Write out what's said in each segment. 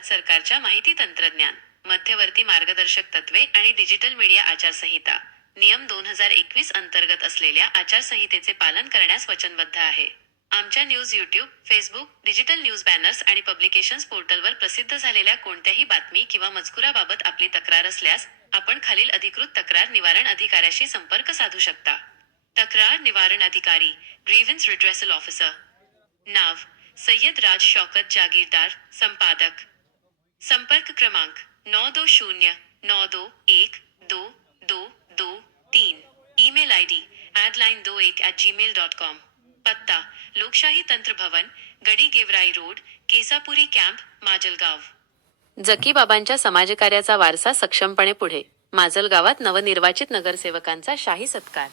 भारत सरकारच्या माहिती तंत्रज्ञान, मध्यवर्ती मार्गदर्शक तत्त्वे आणि डिजिटल मीडिया आचारसंहिता, नियम 2021 अंतर्गत असलेल्या आचारसंहितेचे पालन करण्यास वचनबद्ध आहे. आमच्या news YouTube, Facebook, digital news banners आणि पब्लिकेशन्स पोर्टलवर प्रसिद्ध झालेल्या कोणत्याही बातमी किंवा मजकुराबाबत आपली तक्रार असल्यास, आपण खालील अधिकृत तक्रार निवारण अधिकाऱ्याशी संपर्क साधू शकता. तक्रार निवारण अधिकारी, ग्रीव्हन्स रिड्रेसल ऑफिसर. नाव: सय्यद राज शौकत जागीरदार, संपादक. संपर्क क्रमांक: 92092122223. Email ID: adline21@gmail.com. पत्ता: लोकशाही तंत्र भवन, गडी गेवराई रोड, केसापुरी कॅम्प, माजलगाव. जकीबाबांच्या समाजकार्याचा वारसा सक्षमपणे पुढे. माजलगावात नवनिर्वाचित नगरसेवकांचा शाही सत्कार.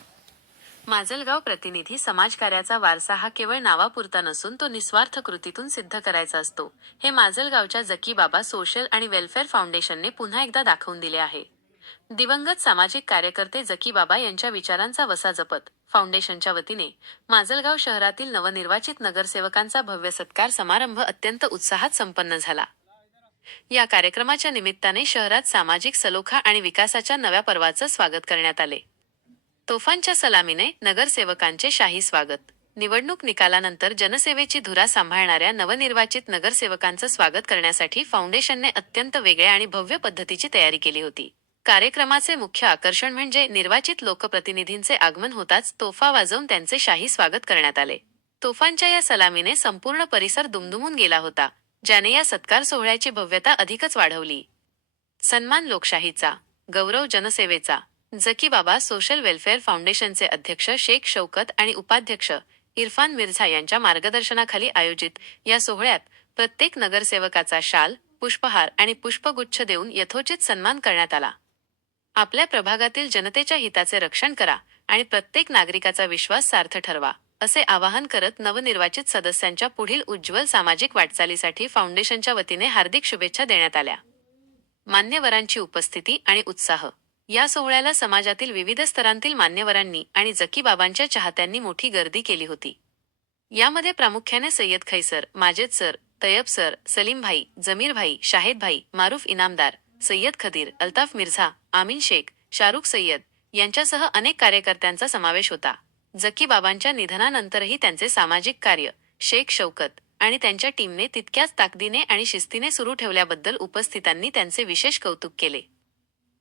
माजलगाव प्रतिनिधी समाजकार्याचा वारसा हा केवळ नावापुरता नसून तो निस्वार्थ कृतीतून सिद्ध करायचा असतो, हे माजलगावच्या जकीबाबा सोशल आणि वेलफेअर फाउंडेशनने पुन्हा एकदा दाखवून दिले आहे. दिवंगत सामाजिक कार्यकर्ते जकीबाबा यांच्या विचारांचा वसा जपत, फाउंडेशनच्या वतीने माजलगाव शहरातील नवनिर्वाचित नगरसेवकांचा भव्य सत्कार समारंभ अत्यंत उत्साहात संपन्न झाला. या कार्यक्रमाच्या निमित्ताने शहरात सामाजिक सलोखा आणि विकासाच्या नव्या पर्वाचं स्वागत करण्यात आले. तोफांच्या सलामीने नगरसेवकांचे शाही स्वागत. निवडणूक निकालानंतर जनसेवेची धुरा सांभाळणाऱ्या नवनिर्वाचित नगरसेवकांचं स्वागत करण्यासाठी फाउंडेशनने अत्यंत वेगळ्या आणि भव्य पद्धतीची तयारी केली होती. कार्यक्रमाचे मुख्य आकर्षण म्हणजे निर्वाचित लोकप्रतिनिधींचे आगमन होताच तोफा वाजवून त्यांचे शाही स्वागत करण्यात आले. तोफांच्या या सलामीने संपूर्ण परिसर दुमदुमून गेला होता, ज्याने या सत्कार सोहळ्याची भव्यता अधिकच वाढवली. सन्मान लोकशाहीचा, गौरव जनसेवेचा. जकीबाबा सोशल वेलफेअर फाउंडेशनचे अध्यक्ष शेख शौकत आणि उपाध्यक्ष इरफान मिर्झा यांच्या मार्गदर्शनाखाली आयोजित या सोहळ्यात प्रत्येक नगरसेवकाचा शाल, पुष्पहार आणि पुष्पगुच्छ देऊन यथोचित सन्मान करण्यात आला. आपल्या प्रभागातील जनतेच्या हिताचे रक्षण करा आणि प्रत्येक नागरिकाचा विश्वास सार्थ ठरवा, असे आवाहन करत नवनिर्वाचित सदस्यांच्या पुढील उज्ज्वल सामाजिक वाटचालीसाठी फाउंडेशनच्या वतीने हार्दिक शुभेच्छा देण्यात आल्या. मान्यवरांची उपस्थिती आणि उत्साह. या सोहळ्याला समाजातील विविध स्तरांतील मान्यवरांनी आणि जकीबाबांच्या चाहत्यांनी मोठी गर्दी केली होती. यामध्ये प्रामुख्याने सय्यद खैसर, माजेद सर, तय्यब सर, सलीम भाई, जमीर भाई, शाहेद भाई, मारूफ इनामदार, सय्यद खदीर, अल्ताफ मिर्झा, आमीन शेख, शाहरुख सय्यद यांच्यासह अनेक कार्यकर्त्यांचा समावेश होता. जकीबाबांच्या निधनानंतरही त्यांचे सामाजिक कार्य शेख शौकत आणि त्यांच्या टीमने तितक्याच ताकदीने आणि शिस्तीने सुरू ठेवल्याबद्दल उपस्थितांनी त्यांचे विशेष कौतुक केले.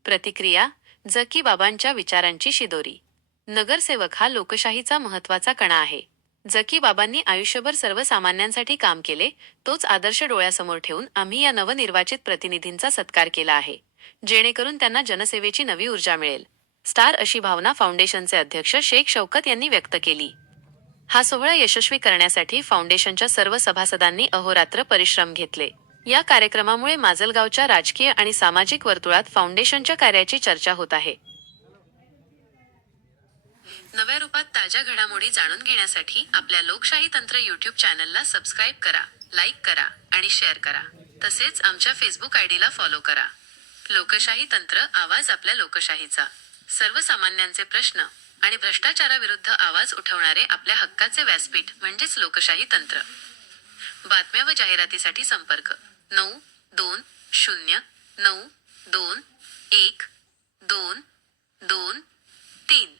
प्रतिक्रिया. जकीबाबांच्या विचारांची शिदोरी. नगरसेवक हा लोकशाहीचा महत्त्वाचा कणा आहे. जकीबाबांनी आयुष्यभर सर्वसामान्यांसाठी काम केले, तोच आदर्श डोळ्यासमोर ठेवून आम्ही या नवनिर्वाचित प्रतिनिधींचा सत्कार केला आहे, जेणेकरून त्यांना जनसेवेची नवी ऊर्जा मिळेल. स्टार अशी भावना फाउंडेशनचे अध्यक्ष शेख शौकत यांनी व्यक्त केली. हा सोहळा यशस्वी करण्यासाठी फाउंडेशनच्या सर्व सभासदांनी अहोरात्र परिश्रम घेतले. या कार्यक्रमामुळे माजलगावच्या राजकीय आणि सामाजिक वर्तुळात फाउंडेशनच्या कार्याची चर्चा होत आहे. नव्या रूपात ताज्या घडामोडी जाणून घेण्यासाठी आपल्या लोकशाही तंत्र यूट्यूब चॅनलला सबस्क्राईब करा, लाईक करा आणि शेअर करा. तसेच आमच्या फेसबुक आयडीला फॉलो करा. लोकशाही तंत्र, आवाज आपल्या लोकशाहीचा. सर्वसामान्यांचे प्रश्न आणि भ्रष्टाचाराविरुद्ध आवाज उठवणारे आपल्या हक्काचे व्यासपीठ म्हणजेच लोकशाही तंत्र. बातम्या व जाहिरातीसाठी संपर्क 9209212223.